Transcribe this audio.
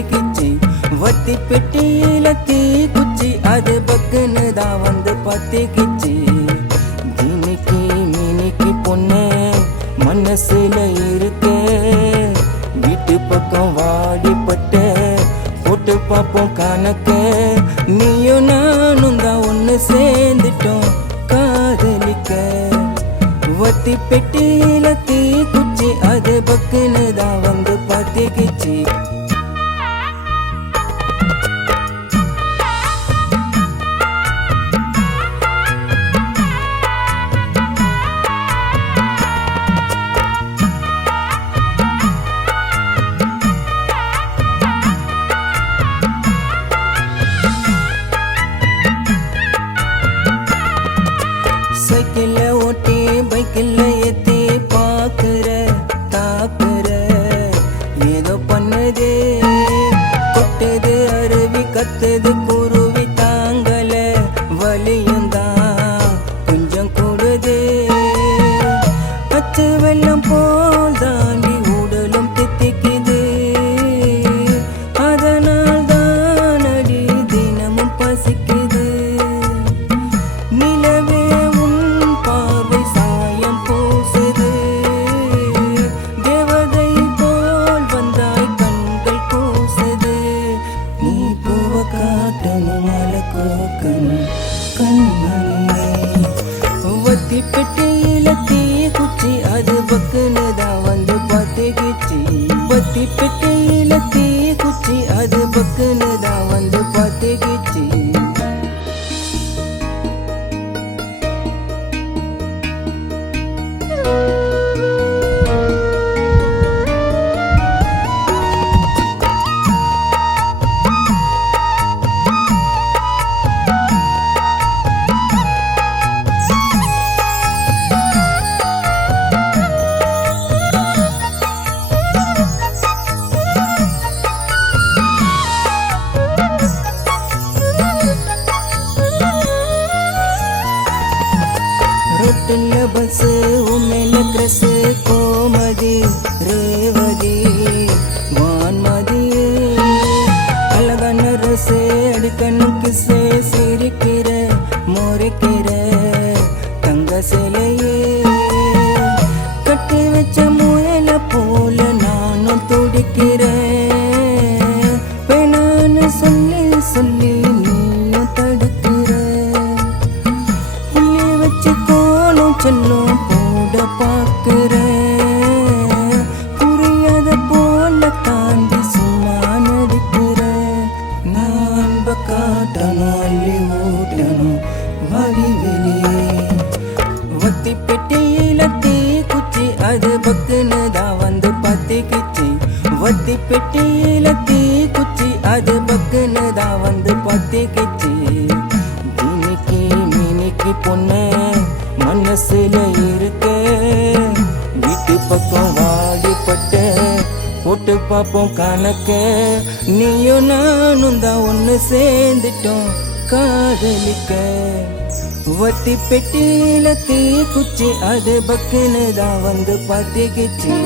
பத்திக்கிச்சு. வத்தி பெட்டியில தீ குச்சி அது பக்குன்னு தான் வந்து பத்திக்கிச்சு. தினிக்கு மினிக்கு பொண்ணு மனசுல இருக்க, வீட்டு பக்கம் வாடிப்பட்ட போட்டு பார்ப்போம் கணக்க. நீயும் நானும் தான் ஒன்று சேர்ந்துட்டோம் காதலிக்க. வத்தி பெட்டியில தீ குச்சி அது பக்குன்னு தான் வந்து பத்திக்கிச்சு. சைக்கிள்ல ஓட்டி பைக்கில் ஏத்தி பாக்குற தாக்குற ஏதோ பண்ணுது, கொட்டுது அருவி கத்துது குருவி தாங்கல வலியும் தான் கொஞ்சம் கூடுது. அச்சு வெள்ளம் போல் தாண்டி உடலும் தித்திக்குது, அதனால் தான் அடி தினமும் பசிக்குது. நிலவே வத்தி பெட்டியில தீ குச்சி அது பக்குன்னு தான் வந்து பத்திக்கிச்சு. வத்தி பெட்டியில தீ குச்சி அது பக்குன்னு தான் வந்து பத்திக்கிச்சு. ரொட்டில் பஸ் உண்மையில கிரஸ் கோமதி ரேவதி வான்மதி அழகான ரசு அடிக்கணும் கிசே சிரிக்கிற முறைக்கிற தங்க சிலையே. கட்டி வச்ச முயல போல நானும் துடிக்கிறேன், வேணான்னு சொல்லி சொல்லி நீயும் தடுக்கிற. சொல்லும் போட பார்க்கிறேன், புரியாத போல தாண்டி சும்மா நடிக்கிற. நான் காட்டணும் அள்ளி ஊட்டணும் வழி வெளியே. வத்தி பெட்டியில தீ குச்சி அது பக்குன்னு தான் வந்து பத்திக்கிச்சு. வத்தி பெட்டியில தீ குச்சி அது பக்குன்னு தான் வந்து பத்திக்கிச்சு. தினிக்கு மினிக்கு பொண்ணு மனசுல இருக்க, வீட்டு பக்கம் வாடிப்பட்ட போட்டு பார்ப்போம் கணக்க. நீயும் நானும் தான் ஒன்று சேர்ந்துட்டோம் காதலிக்க. வத்தி பெட்டியில தீ குச்சி அது பக்குன்னு தான் வந்து பத்திக்கிச்சு.